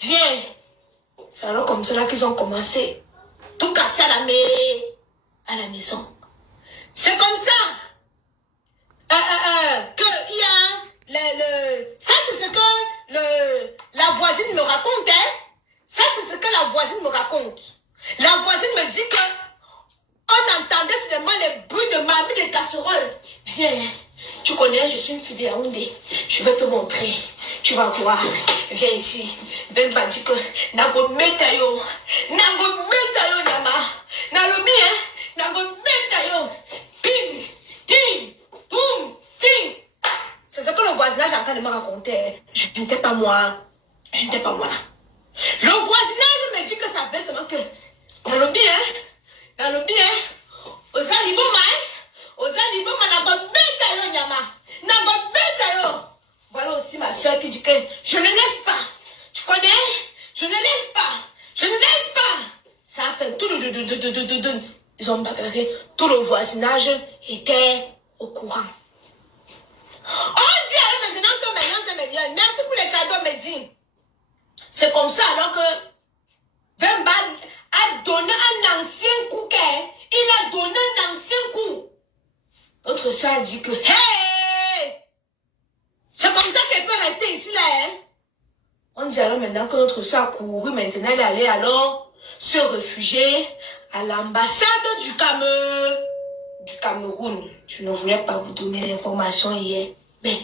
viens. C'est alors comme cela qu'ils ont commencé. Tout casser à la maison. C'est comme ça. Que il y a ça c'est ce que la voisine me raconte, hein. Ça c'est ce que la voisine me raconte. La voisine me dit que on entendait seulement les bruits de mamie des casseroles. Viens, tu connais, je suis une fille de Yaoundé. Je vais te montrer. Tu vas voir. Viens ici. Ben m'a dit que Nago Metayo. Nago Metayo Nama. Nalobi, hein. Nago Metayo. Ping, ting, boum, ting. C'est ce que le voisinage est en train de me raconter. Je n'étais pas moi. Je n'étais pas moi. Le voisinage me dit que ça fait seulement que Nalobi, hein. Nalobi, hein. Oza liboma, hein. Oza liboma Nago Metayo Nama. Nago Metayo. Voilà aussi ma soeur qui dit que je ne laisse pas. Tu connais? Je ne laisse pas. Je ne laisse pas. Ça a fait tout le... Ils ont bagarré. Tout le voisinage était au courant. On dit alors maintenant que maintenant c'est meilleur. Merci pour les cadeaux, Mehdi. C'est comme ça alors que Vemba a donné un ancien coup. Il a donné un ancien coup. Notre soeur a dit que hey! C'est comme ça qu'elle peut rester ici là, hein? On dit alors maintenant que notre soeur a couru, maintenant elle est allée alors se réfugier à l'ambassade du Cameroun. Je ne voulais pas vous donner l'information hier, mais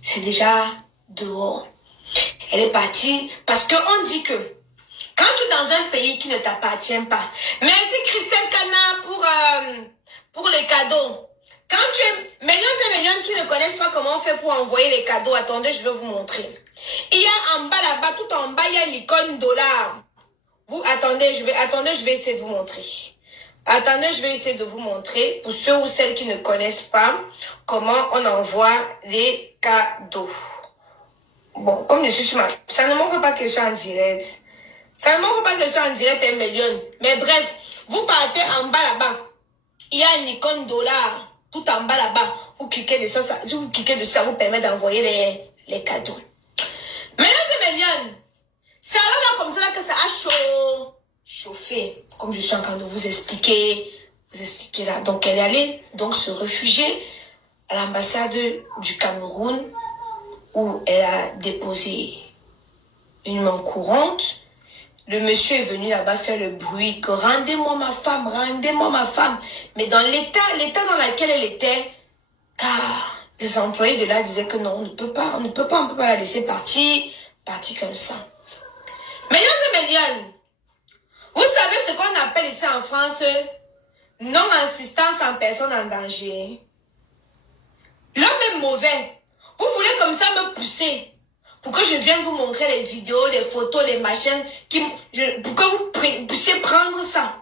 c'est déjà dehors. Elle est partie parce qu'on dit que quand tu es dans un pays qui ne t'appartient pas, merci Christelle Cana pour les cadeaux. Quand tu es millions qui ne connaissent pas comment on fait pour envoyer les cadeaux, attendez, je vais vous montrer. Il y a en bas là-bas, tout en bas, il y a l'icône dollar. Vous, attendez, je vais essayer de vous montrer. Attendez, je vais essayer de vous montrer, pour ceux ou celles qui ne connaissent pas, comment on envoie les cadeaux. Bon, comme je suis sur ma... Ça ne montre pas que je suis en direct. Ça ne montre pas que je suis en direct, 1 million. Mais bref, vous partez en bas là-bas. Il y a une icône dollar. Tout en bas là-bas, vous cliquez dessus, ça vous permet d'envoyer les cadeaux. Maintenant, c'est million. C'est alors là comme ça que ça a chauffé. Comme je suis en train de vous expliquer là. Donc, elle est allée se réfugier à l'ambassade du Cameroun où elle a déposé une main courante. Le monsieur est venu là-bas faire le bruit que rendez-moi ma femme, rendez-moi ma femme. Mais dans l'état dans lequel elle était, car les employés de là disaient que non, on ne peut pas la laisser partir comme ça. Million, vous savez ce qu'on appelle ici en France, non-assistance en personne en danger. L'homme est mauvais. Vous voulez comme ça me pousser pour que je vienne vous montrer les vidéos, les photos, les machines, pour que vous puissiez prendre ça,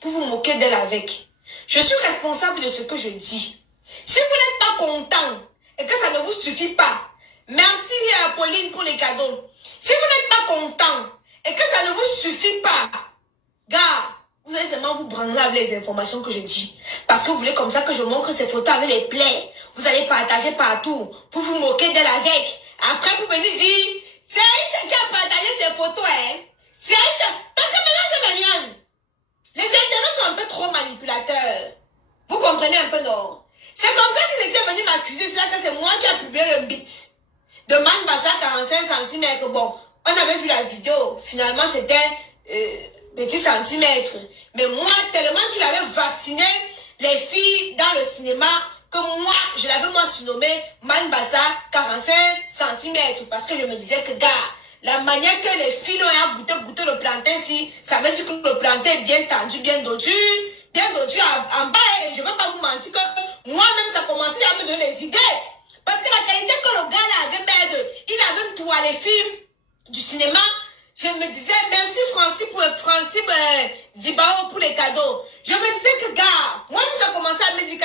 pour vous moquer d'elle avec. Je suis responsable de ce que je dis. Si vous n'êtes pas content et que ça ne vous suffit pas, merci à Pauline pour les cadeaux. Si vous n'êtes pas content et que ça ne vous suffit pas, gars, vous allez seulement vous branler avec les informations que je dis. Parce que vous voulez comme ça que je montre ces photos avec les plaies. Vous allez partager partout pour vous moquer d'elle avec. Après, vous venez dire, c'est Aïcha qui a partagé ces photos, hein. C'est Aïcha. Parce que maintenant, c'est Marianne. Les internautes sont un peu trop manipulateurs. Vous comprenez un peu, non? C'est comme ça qu'ils étaient venus m'accuser, c'est là que c'est moi qui a publié le beat. De Man Bassa 45 cm. Bon, on avait vu la vidéo. Finalement, c'était petit centimètre. Mais moi, tellement qu'il avait vacciné les filles dans le cinéma, que moi, je l'avais moi surnommé Man Bassa 45 cm. Parce que je me disais que, gars, la manière que les filles ont goûté le plantain, si, ça veut dire que le plantain est bien tendu, bien dodu en bas. Et je ne vais pas vous mentir que moi-même, ça commençait à me donner des idées. Parce que la qualité que le gars là avait, il avait pour les films du cinéma. Je me disais, merci Francine Dibao pour les cadeaux. Je me disais que, gars, moi, ça a commencé à me dire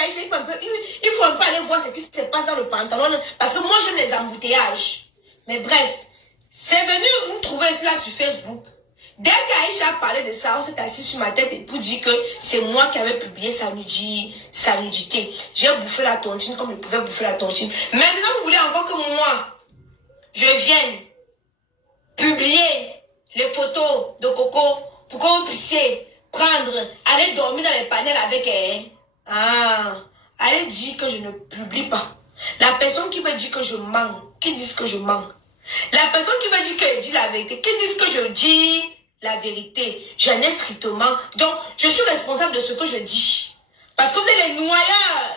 il faut un peu aller voir ce qui se passe dans le pantalon. Parce que moi, j'aime les embouteillages. Mais bref, c'est venu nous trouver cela sur Facebook. Dès qu'Aïcha a parlé de ça, on s'est assis sur ma tête et pour dire que c'est moi qui avais publié sa nudité. J'ai bouffé la tontine comme je pouvais bouffer la tontine. Maintenant, vous voulez encore que moi, je vienne publier les photos de Coco pour que vous puissiez prendre, aller dormir dans les panels avec elle. Ah, allez dire que je ne publie pas. La personne qui veut dire que je mens, qui dit que je mens. La personne qui veut dire qu'elle dit la vérité, qui dit que je dis la vérité. J'en ai strictement. Donc, je suis responsable de ce que je dis. Parce que vous êtes les noyeurs.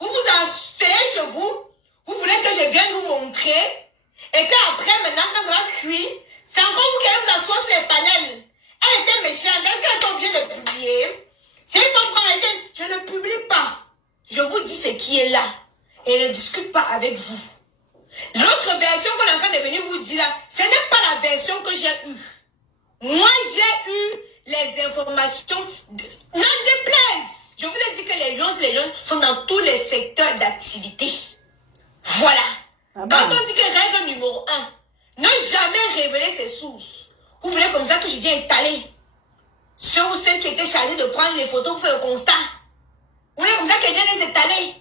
Vous vous asseyez chez vous. Vous voulez que je vienne vous montrer. Et qu'après, maintenant, quand ça va cuire, c'est encore vous qui allez vous asseoir sur les panels. Elle était méchante. Est-ce qu'elle est obligée de publier? C'est une femme prendre je ne publie pas. Je vous dis ce qui est là. Et ne discute pas avec vous. L'autre version qu'on est en train de venir vous dire là, ce n'est pas la version que j'ai eue. Moi, j'ai eu les informations. N'en déplaise. Je vous ai dit que les lions sont dans tous les secteurs d'activité. Voilà. Ah bon. Quand on dit que règle numéro 1, ne jamais révéler ses sources. Vous voulez comme ça que je viens étaler ceux ou ceux qui étaient chargés de prendre les photos pour faire le constat. Vous voulez comme ça que je viens les étaler.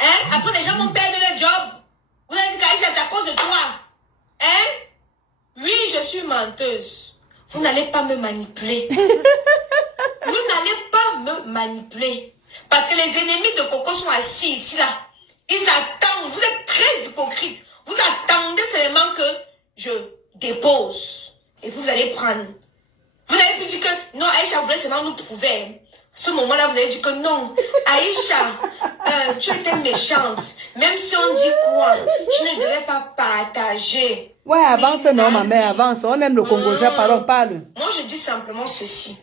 Hein? Après, les gens vont perdre leur job. Vous avez dit qu'Aïcha, c'est à cause de toi. Hein? Oui, je suis menteuse. Vous n'allez pas me manipuler. Vous n'allez pas me manipuler. Parce que les ennemis de Coco sont assis ici, là. Ils attendent. Vous êtes très hypocrite. Vous attendez seulement que je dépose. Et vous allez prendre. Vous avez pu dire que non, Aïcha voulait seulement nous prouver. À ce moment-là, vous avez dit que non. Aïcha, tu étais méchante. Même si on dit quoi, tu ne devais pas partager. Ouais, avance, non, ma mère, avance. On aime le Congolais, parle, parle. Moi, je dis simplement ceci.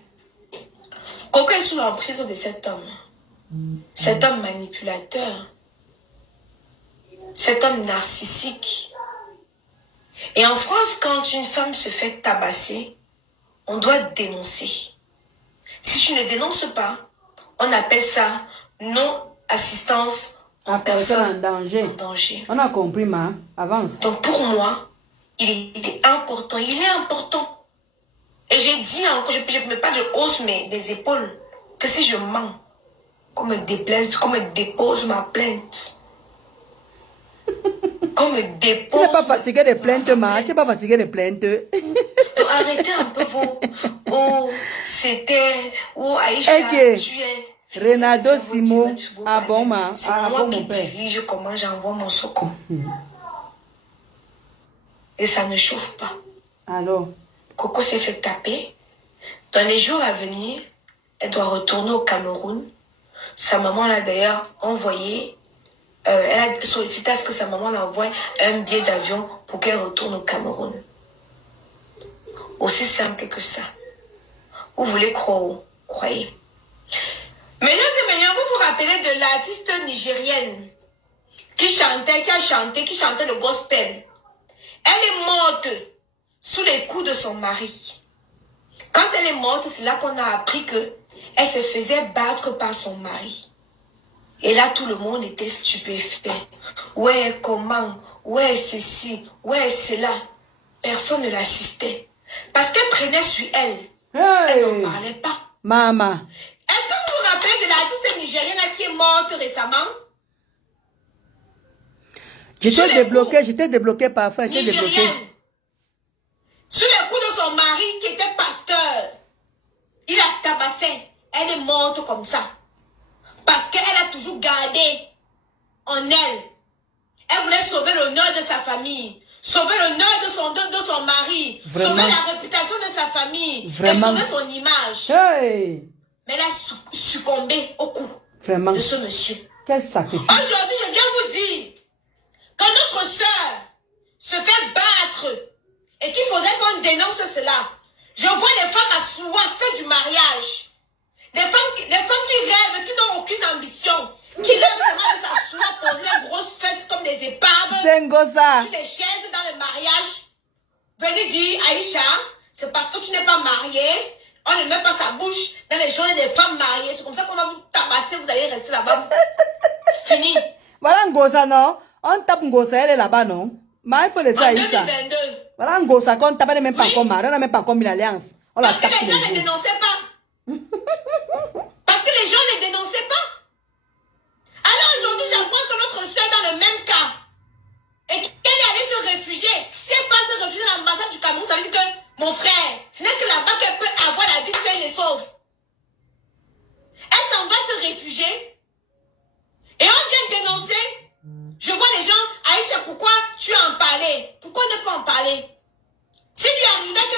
Coco est sous l'emprise de cet homme. Cet homme manipulateur. Cet homme narcissique. Et en France, quand une femme se fait tabasser, on doit dénoncer. Si tu ne dénonces pas, on appelle ça non-assistance en personne en danger. On a compris, ma. Avance. Donc pour moi, il était important. Il est important. Et j'ai dit encore, je ne mets pas de hausse mes épaules, que si je mens, qu'on me déplaise, qu'on me dépose ma plainte. Qu'on me dépose. Tu n'es pas fatigué de plaintes, ma. Tu n'es pas fatigué de plaintes. Donc arrêtez un peu vos... Oh, c'était... Oh, Aïcha, okay. Tu es... Renado Simo. Ah bon, ma. C'est ah, moi bon, qui mon père. dirige comment j'envoie mon soko. Et ça ne chauffe pas. Alors? Coco s'est fait taper. Dans les jours à venir, elle doit retourner au Cameroun. Sa maman l'a d'ailleurs envoyé... elle a sollicité à ce que sa maman lui envoie un billet d'avion pour qu'elle retourne au Cameroun. Aussi simple que ça. Vous voulez croire, croyez. Mesdames et messieurs, vous vous rappelez de l'artiste nigérienne qui a chanté le gospel. Elle est morte sous les coups de son mari. Quand elle est morte, c'est là qu'on a appris que elle se faisait battre par son mari. Et là, tout le monde était stupéfait. Ouais, comment? Ouais, ceci. Ouais, cela. Personne ne l'assistait. Parce qu'elle prenait sur elle. Hey. Elle n'en parlait pas. Maman. Est-ce que vous vous rappelez de l'artiste nigérienne qui est morte récemment? J'étais débloqué parfois. Nigérienne. Sous les coups de son mari qui était pasteur. Il a tabassé. Elle est morte comme ça. Parce qu'elle a toujours gardé en elle. Elle voulait sauver l'honneur de sa famille. Sauver l'honneur de son mari. Vraiment? Sauver la réputation de sa famille. Vraiment? Et sauver son image. Hey. Mais elle a succombé au coup Vraiment? De ce monsieur. Quel sacrifice. Aujourd'hui, je viens vous dire que notre soeur se fait battre et qu'il faudrait qu'on dénonce cela. Je vois des femmes assoiffées du mariage. Des femmes qui rêvent, qui n'ont aucune ambition. Qui rêvent seulement de s'asseoir, poser les grosses fesses comme des épaves. Sur les chaises dans le mariage. Venez dire, Aïcha, c'est parce que tu n'es pas mariée. On ne met pas sa bouche dans les journées des femmes mariées. C'est comme ça qu'on va vous tabasser, vous allez rester là-bas. Fini. Voilà Ngoza, non? On tape Ngoza, elle est là-bas, non? Mais il faut laisser Aïcha. 2022. Voilà Ngoza, quand on tape, elle n'est même pas encore mariée. On n'a même pas encore mis l'alliance. Parce que les gens ne dénonçaient pas. Parce que les gens ne dénonçaient pas. Alors aujourd'hui, j'apprends que notre soeur est dans le même cas. Et qu'elle est allée se réfugier. Si elle passe se réfugier dans l'ambassade du Cameroun, ça veut dire que mon frère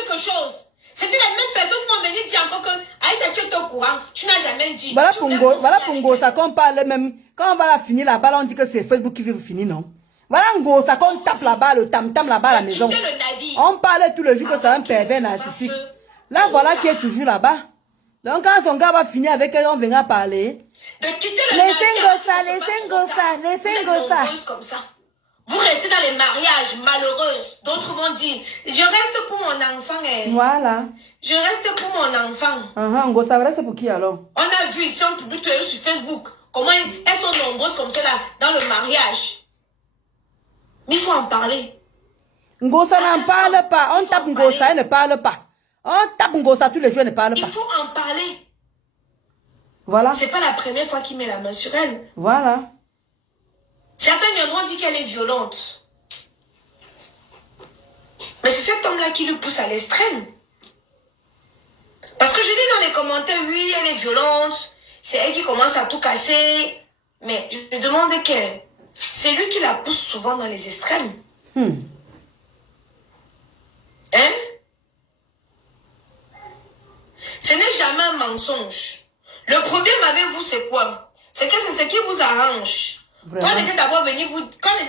quelque chose. C'était les mêmes personnes qui m'ont venu dire encore que Aïcha, tu es au courant, tu n'as jamais dit. Voilà pour Ngosa qu'on parle même. Quand on va la finir là-bas, on dit que c'est Facebook qui veut vous finir, non? Voilà Ngosa qu'on tape là-bas, le tam-tam là-bas à la maison. On parlait tout le jour que c'est un pervers narcissique. Là, voilà qui est toujours là-bas. Donc quand son gars va finir avec elle, on viendra parler. De quitter le navire. Laissez Ngosa. Comme ça. Vous restez dans les mariages malheureuses. D'autres vont dire, je reste pour mon enfant. Voilà. Je reste pour mon enfant. Ngosa, reste pour qui alors? On a vu ici, on publie sur Facebook, comment elles sont nombreuses comme ça là, dans le mariage. Mais il faut en parler. Ngosa n'en parle pas. On tape Ngosa, elle ne parle pas. On tape Ngosa tous les jours, elle ne parle pas. Il faut en parler. Voilà. C'est pas la première fois qu'il met la main sur elle. Voilà. Certains viendront dire qu'elle est violente. Mais c'est cet homme-là qui le pousse à l'extrême. Parce que je dis dans les commentaires, oui, elle est violente. C'est elle qui commence à tout casser. Mais je me demande que c'est lui qui la pousse souvent dans les extrêmes. Hein? Ce n'est jamais un mensonge. Le problème avec vous, c'est quoi? C'est que c'est ce qui vous arrange. Vraiment? Quand on était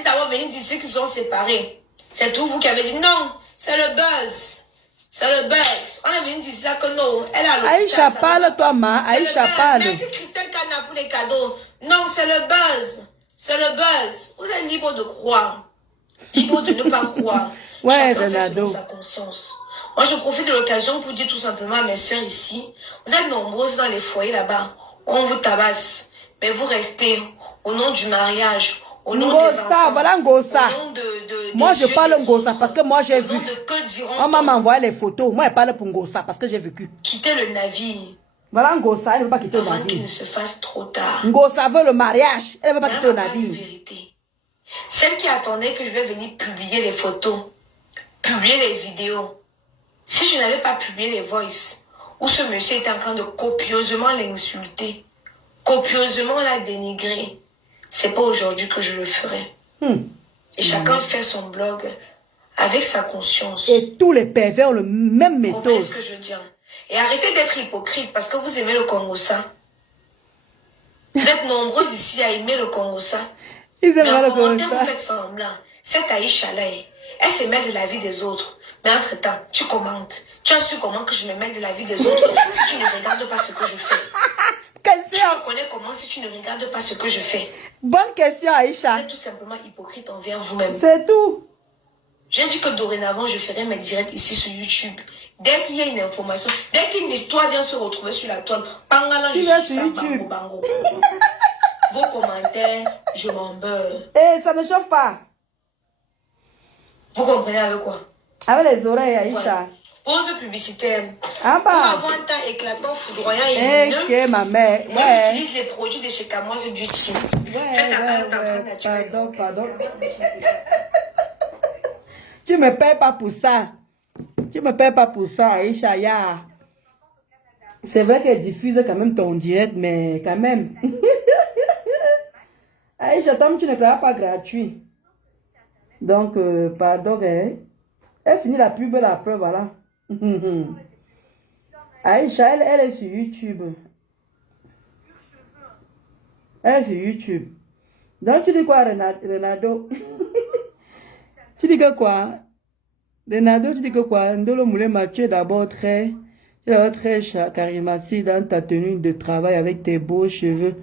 d'abord venu d'ici qu'ils sont séparés, c'est tout vous qui avez dit non, c'est le buzz. C'est le buzz. On est venu dire ça que non, elle a le Aïcha, parle-toi, ma. Aïcha, parle. Merci Christelle Kana pour les cadeaux. Non, c'est le buzz. C'est le buzz. Vous êtes libre de croire. Libre de ne pas croire. Ouais, Chacun fait Renado. selon sa conscience. Moi, je profite de l'occasion pour dire tout simplement à mes soeurs ici, vous êtes nombreuses dans les foyers là-bas. On vous tabasse. Mais vous restez au nom du mariage, au nom des enfants, voilà Ngosa. au nom Moi, je parle Ngosa parce que moi, j'ai au nom vu. de que diront On m'a envoyé les photos. Moi, je parle pour Ngosa parce que j'ai vécu. quitter le navire Voilà Ngosa, elle ne veut pas quitter le avant qu'il navire. ne se fasse trop tard. Ngosa veut le mariage. Elle ne veut pas quitter le Voilà une navire. vérité. Celle qui attendait que je vais venir publier les photos, publier les vidéos. Si je n'avais pas publié les voices, où ce monsieur était en train de copieusement l'insulter, copieusement la dénigrer, c'est pas aujourd'hui que je le ferai. Et chacun fait son blog avec sa conscience. Et tous les pervers ont le même Vous comprenez méthode. ce que je dis? Et arrêtez d'être hypocrite parce que vous aimez le Congo-ça. Vous êtes nombreux ici à aimer le Congo-ça. Ils Mais aiment en le commentaire, vous Ngosa. faites semblant. Cette Aïcha là, elle se mêle de la vie des autres. Mais entre-temps, tu commentes. Tu as su comment que je me mêle de la vie des autres si tu ne regardes pas ce que je fais? Tu Question. me connais comment si tu ne regardes pas ce que je fais? Bonne question, Vous Aïcha. êtes tout simplement hypocrite envers vous-même. C'est tout. J'ai dit que dorénavant, je ferai mes directs ici sur YouTube. Dès qu'il y a une information, dès qu'une histoire vient se retrouver sur la toile, pangala, Tu je vas suis sur ça, YouTube. bango, bango. Vos commentaires, je m'en beurre. Et ça ne chauffe pas. Vous comprenez avec quoi? Avec les oreilles, Aïcha. Voilà. Pause publicitaire. Ah Pour bah. avoir un teint éclatant, foudroyant et lumineux, Ok, ma mère. moi Ouais. j'utilise les produits de chez Camoise Beauty. Ouais, Faites à base d'entrain naturel. Pardon. Tu me payes pas pour ça. Tu me payes pas pour ça, Aïcha. Ya. C'est vrai qu'elle diffuse quand même ton direct, mais quand même. Aïcha, Tom, tu ne paieras pas gratuit. Donc, pardon, hein. Elle finit la pub, la preuve, voilà. Aïcha, elle est sur YouTube. Elle est sur YouTube. Donc, tu dis quoi, Renado? Tu dis que quoi? Renado, tu dis que quoi? Ndolo Moulema, tu es d'abord très charismatique dans ta tenue de travail avec tes beaux cheveux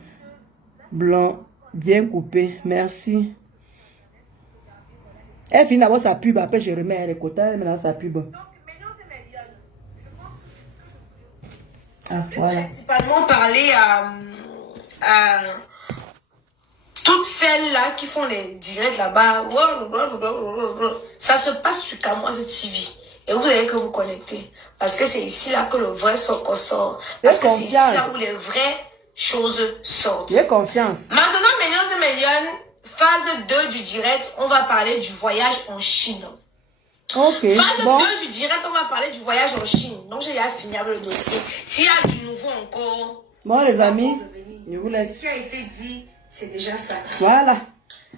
blancs, bien coupés. Merci. Elle finit d'abord sa pub, après je remets les quotas, elle met dans sa pub. Ah, voilà. Principalement parler à toutes celles-là qui font les directs là-bas. Ça se passe sur Camoise TV. Et vous avez que vous connecter. Parce que c'est ici là que le vrai sort. Parce que c'est ici là où les vraies choses sortent. J'ai confiance. Maintenant, millions et millions, phase 2 du direct, on va parler du voyage en Chine. Ok. Phase Bon. 2 du direct, on va parler du voyage en Chine. Donc, j'ai déjà fini avec le dossier. S'il y a du nouveau encore, Bon, les amis, je vous laisse. ce qui a été dit, c'est déjà ça. Voilà.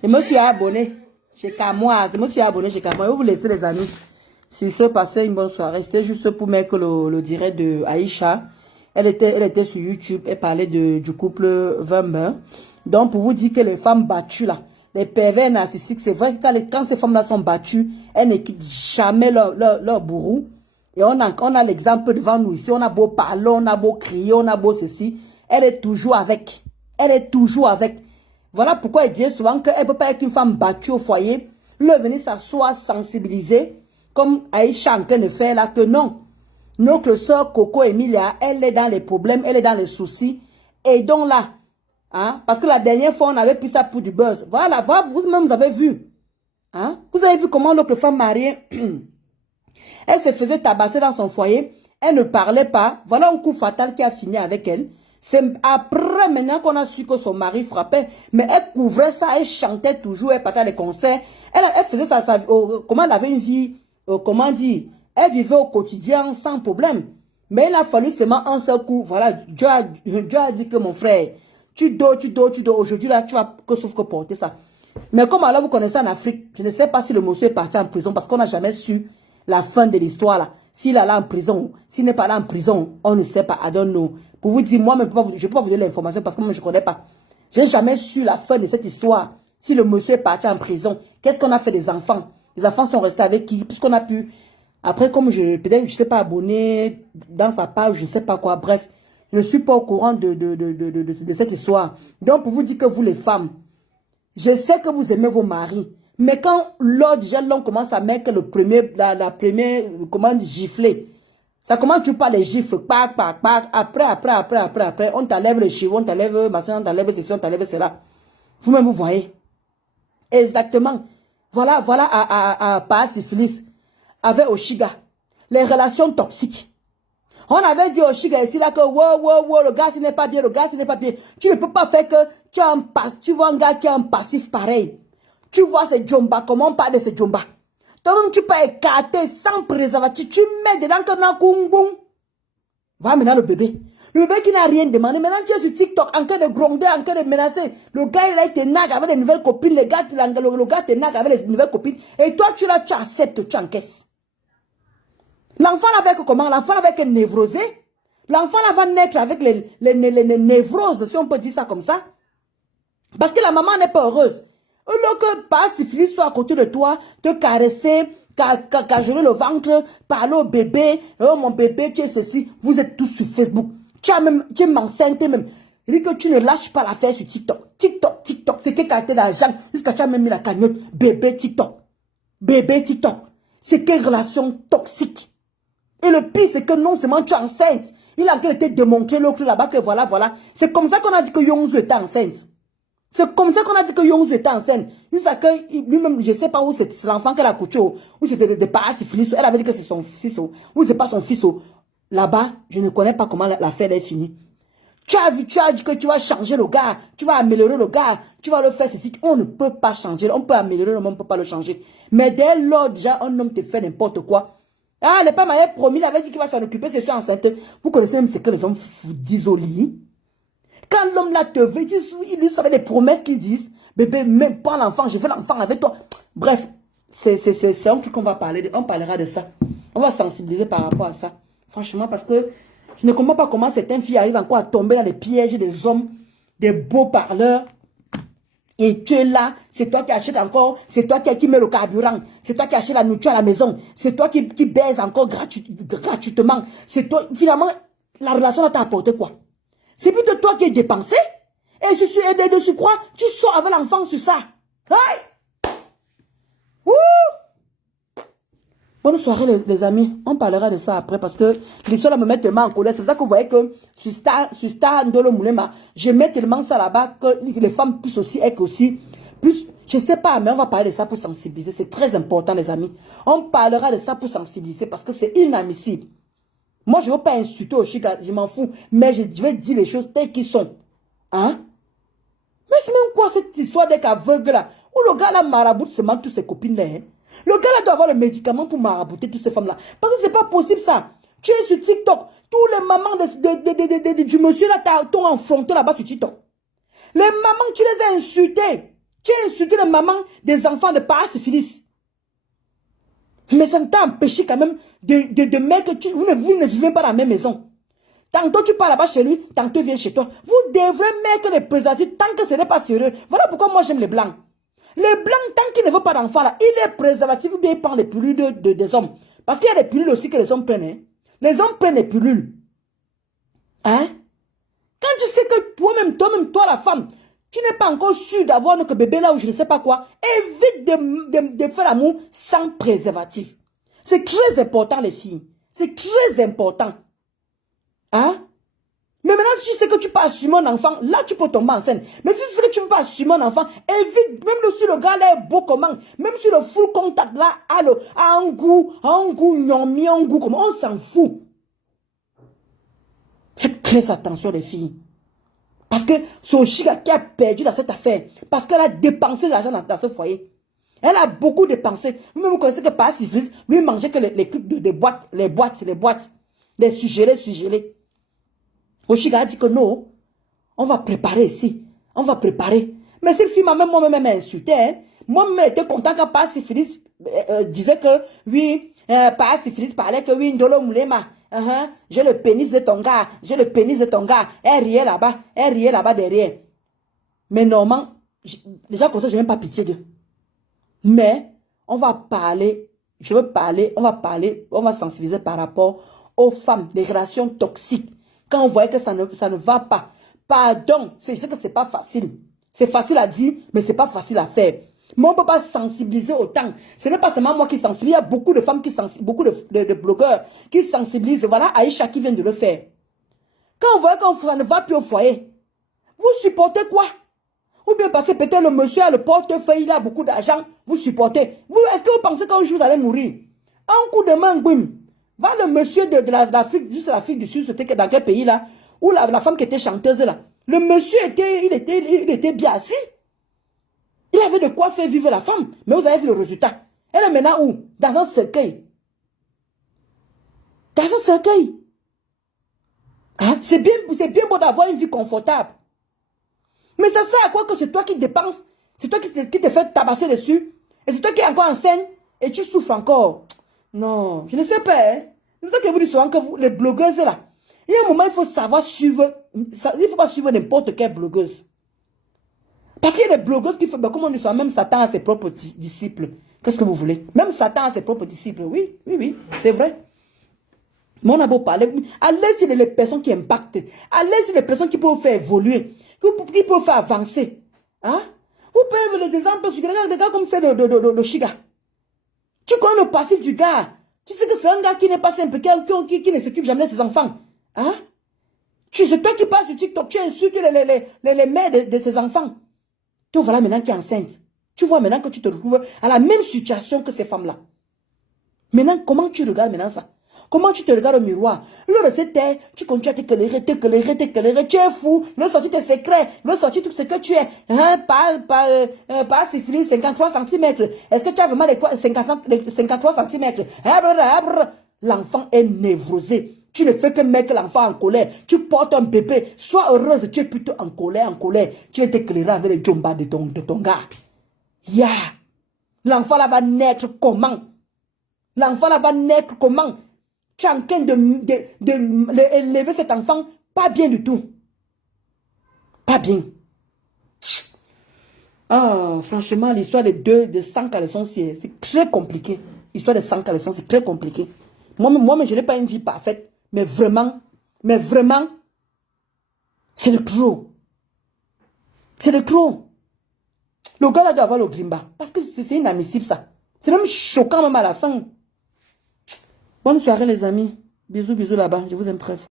Je me suis abonné chez Camoise. Je me suis abonné chez Camoise. Je vais vous laisser, les amis. Si je passais une bonne soirée, c'était juste pour mettre le direct de Aïcha. Elle était sur YouTube, elle parlait du couple Vember. Donc, pour vous dire que les femmes battues, là, les pervers narcissiques, c'est vrai que quand ces femmes-là sont battues, elles ne quittent jamais leur bourreau. Et on a l'exemple devant nous ici. On a beau parler, on a beau crier, on a beau ceci. Elle est toujours avec. Elle est toujours avec. Voilà pourquoi elle dit souvent qu'elle ne peut pas être une femme battue au foyer. Le venir s'asseoir, sensibiliser, comme Aïcha en train de faire là, que non. Notre soeur Coco Emilia, elle est dans les problèmes, elle est dans les soucis. Et donc là, hein, parce que la dernière fois, on avait pris ça pour du buzz. Voilà, vous-même, vous avez vu. Hein? Vous avez vu comment notre femme mariée, elle se faisait tabasser dans son foyer. Elle ne parlait pas. Voilà un coup fatal qui a fini avec elle. C'est après, maintenant qu'on a su que son mari frappait. Mais elle couvrait ça, elle chantait toujours, elle partait à des concerts. Elle faisait ça, comment elle avait une vie, comment dire, elle vivait au quotidien sans problème. Mais il a fallu seulement un seul coup. Voilà, Dieu a dit que mon frère, tu dors. Aujourd'hui, là, tu vas que sauf que porter ça. Mais comme alors vous connaissez en Afrique, je ne sais pas si le monsieur est parti en prison parce qu'on n'a jamais su la fin de l'histoire là. S'il est allé en prison, s'il n'est pas allé en prison, on ne sait pas. I don't know. Pour vous dire, moi-même, je ne peux pas vous donner l'information parce que moi, je ne connais pas. Je n'ai jamais su la fin de cette histoire. Si le monsieur est parti en prison, qu'est-ce qu'on a fait des enfants? Les enfants sont restés avec qui? Puisqu'on a pu... Après, comme peut-être je ne suis pas abonné dans sa page, je ne sais pas quoi. Bref, je ne suis pas au courant de cette histoire. Donc, pour vous dire que vous, les femmes, je sais que vous aimez vos maris. Mais quand l'on commence à mettre la première, comment dire, gifler, ça commence tu par les gifles, pac. Après, on t'enlève les cheveux, on t'enlève machin, on t'enlève ceci, on t'enlève cela. Vous-même, vous voyez. Exactement. Voilà, à Syphilis, avec Oshiga. Les relations toxiques. On avait dit Oshiga ici, là, que, wow, le gars, ce n'est pas bien, Tu ne peux pas faire que tu vois un gars qui a un passif pareil. Tu vois ce Djomba, comment on parle de ce Djomba. Toi-même, tu peux écarter sans préservatif. Tu mets dedans que n'a boum. Va maintenant le bébé. Le bébé qui n'a rien demandé. Maintenant, tu es sur TikTok en train de gronder, en train de menacer. Le gars, il a été nague avec des nouvelles copines. Le gars te nague avec les nouvelles copines. Et toi, tu acceptes, tu encaisses. L'enfant avec comment? L'enfant avec une névrosé. L'enfant va naître avec les névroses, si on peut dire ça comme ça. Parce que la maman n'est pas heureuse. Alors pas syphilis soit à côté de toi, te caresser, cajoler le ventre, parler au bébé, oh mon bébé, tu es ceci, vous êtes tous sur Facebook. Tu es enceinte même. Il dit que tu ne lâches pas l'affaire sur TikTok. TikTok, c'est que caractère d'argent, jusqu'à tu as même mis la cagnotte, bébé TikTok. C'est quelle relation toxique. Et le pire, c'est que non seulement tu es enceinte, il a en train de te démontrer l'autre là-bas que voilà. C'est comme ça qu'on a dit que Yongzu était enceinte. C'est comme ça qu'on a dit que Yongzu était enceinte. Lui-même, je ne sais pas où c'est l'enfant qu'elle a couché, ou c'était des parasyphilis, elle avait dit que c'est son fils, ou c'est pas son fils. Là-bas, je ne connais pas comment l'affaire est finie. Tu as dit que tu vas changer le gars, tu vas améliorer le gars, tu vas le faire ceci. On ne peut pas changer, on peut améliorer le monde, on ne peut pas le changer. Mais dès lors, déjà, un homme te fait n'importe quoi. Ah, le père m'avait promis, il avait dit qu'il va s'en occuper, c'est sûr enceinte. Vous connaissez même ce que les hommes vous disent au lit. Quand l'homme là te veut, il lui savait des promesses qu'ils disent. Bébé, même pas l'enfant, je veux l'enfant avec toi. Bref, c'est un truc qu'on va parler, on parlera de ça. On va sensibiliser par rapport à ça. Franchement, parce que je ne comprends pas comment certaines filles arrivent encore à tomber dans les pièges des hommes, des beaux parleurs. Et tu es là, c'est toi qui achètes encore, c'est toi qui mets le carburant, c'est toi qui achètes la nourriture à la maison, c'est toi qui baises encore gratuitement. C'est toi, finalement, la relation t'a apporté quoi? C'est plutôt toi qui es dépensé. Et de surcroît, tu sors avec l'enfant sur ça. Hey! Ouh! Bonne soirée les amis. On parlera de ça après parce que l'histoire me met tellement en colère. C'est pour ça que vous voyez que sur Star Ndolo Moulema, je mets tellement ça là-bas que les femmes puissent aussi être aussi. Plus, je ne sais pas, mais on va parler de ça pour sensibiliser. C'est très important les amis. On parlera de ça pour sensibiliser parce que c'est inadmissible. Moi, je ne veux pas insulter au chic, je m'en fous. Mais je vais dire les choses telles qu'elles sont. Hein? Mais c'est même quoi cette histoire d'être aveugle là? Où le gars là maraboute seulement toutes ses copines là. Hein? Le gars là doit avoir le médicament pour marabouter toutes ces femmes là. Parce que c'est pas possible ça. Tu es sur TikTok. Tous les mamans du monsieur là t'ont affronté là-bas sur TikTok. Les mamans, tu les as insultées. Tu as insulté les mamans des enfants de parasyphilis. Mais ça ne t'a empêché quand même de mettre que vous ne vivez pas dans la même maison. Tantôt tu pars là-bas chez lui, tantôt il vient chez toi. Vous devrez mettre les préservatifs tant que ce n'est pas sérieux. Voilà pourquoi moi j'aime les blancs. Les blancs, tant qu'ils ne veulent pas d'enfants là, il est préservatif ou bien il prend les pilules des hommes. Parce qu'il y a des pilules aussi que les hommes prennent. Hein. Les hommes prennent les pilules. Hein? Quand tu sais que toi-même, toi la femme, tu n'es pas encore sûr d'avoir notre bébé là ou je ne sais pas quoi, évite de faire l'amour sans préservatif. C'est très important les filles. C'est très important. Hein? Mais maintenant, si tu sais que tu peux assumer un enfant, là tu peux tomber enceinte. Mais si tu sais que tu ne peux pas assumer un enfant, évite, même si le gars là est beau comment, même si le full contact là a un goût, gnomi, un goût comment, on s'en fout. Faites très attention les filles. Parce que son chiga qui a perdu dans cette affaire, parce qu'elle a dépensé de l'argent dans ce foyer. Elle a beaucoup dépensé. Vous-même vous connaissez que par syphilis, lui mangeait que les trucs de boîtes, les boîtes, les sugelés. Oshiga a dit que non, on va préparer ici. On va préparer. Mais cette fille m'a même moi-même insulté. Hein. Moi-même j'étais content quand par syphilis disait que oui, par syphilis parlait que oui, Ndolo Moulema. J'ai le pénis de ton gars. J'ai le pénis de ton gars. Elle riait là-bas derrière. Mais normalement, déjà comme ça, je n'ai même pas pitié d'eux. Mais on va parler, on va sensibiliser par rapport aux femmes, des relations toxiques. Quand on voit que ça ne va pas, pardon, c'est que c'est pas facile. C'est facile à dire, mais c'est pas facile à faire. Mais on ne peut pas sensibiliser autant. Ce n'est pas seulement moi qui sensibilise, il y a beaucoup de femmes qui sensibilisent, beaucoup de blogueurs qui sensibilisent. Voilà Aïcha qui vient de le faire. Quand on voit que ça ne va plus au foyer, vous supportez quoi? Ou bien parce que peut-être le monsieur a le portefeuille, il a beaucoup d'argent, vous supportez. Est-ce que vous pensez qu'un jour vous allez mourir? Un coup de main, boum. Va le monsieur de l'Afrique, juste l'Afrique du Sud, c'était dans quel pays là? Ou la femme qui était chanteuse là. Le monsieur était bien assis. Il avait de quoi faire vivre la femme. Mais vous avez vu le résultat. Elle est maintenant où? Dans un cercueil. Dans un cercueil. Hein? C'est bien beau d'avoir une vie confortable. Mais ça sert à quoi que c'est toi qui dépenses? C'est toi qui te fais tabasser dessus? Et c'est toi qui es encore enceinte? Et tu souffres encore? Non, je ne sais pas. Hein? C'est ça que vous dites souvent que vous, les blogueuses là. Il y a un moment, il faut savoir suivre. Il ne faut pas suivre n'importe quelle blogueuse. Parce qu'il y a des blogueuses qui font, ben, comment on dit ça, même Satan a ses propres disciples. Qu'est-ce que vous voulez? Même Satan a ses propres disciples. Oui, c'est vrai. Mais on a beau parler. Allez sur les personnes qui impactent. Allez sur les personnes qui peuvent vous faire évoluer. Qui peuvent vous faire avancer. Hein? Vous prenez les exemples sur des gars comme c'est de Chiga. Tu connais le passif du gars. Tu sais que c'est un gars qui n'est pas simple, qui ne s'occupe jamais de ses enfants. Hein? C'est toi qui passes sur TikTok, tu insultes les mères de ses enfants. Tu vois là maintenant qui est enceinte. Tu vois maintenant que tu te retrouves à la même situation que ces femmes-là. Maintenant, comment tu regardes maintenant ça? Comment tu te regardes au miroir? Le recette est, tu continues à t'éclairer, tu es fou, il veut sortir tes secrets, il veut sortir tout ce que tu es. Hein, pas syphilis, 53 cm. Est-ce que tu as vraiment les 53 cm? L'enfant est névrosé. Tu ne fais que mettre l'enfant en colère. Tu portes un bébé. Sois heureuse, tu es plutôt en colère. Tu es éclairé avec les djomba de ton gars. Yeah. L'enfant là va naître comment? L'enfant là va naître comment? Tu es en train d'élever cet enfant pas bien du tout. Pas bien. Ah, franchement, l'histoire de 100 caleçons, c'est très compliqué. L'histoire de 100 caleçons, c'est très compliqué. Moi, je n'ai pas une vie parfaite. Mais vraiment, c'est le trop. C'est le trop. Le gars là doit avoir le grimba. Parce que c'est inadmissible ça. C'est même choquant même à la fin. Bonne soirée les amis. Bisous là-bas. Je vous aime très fort.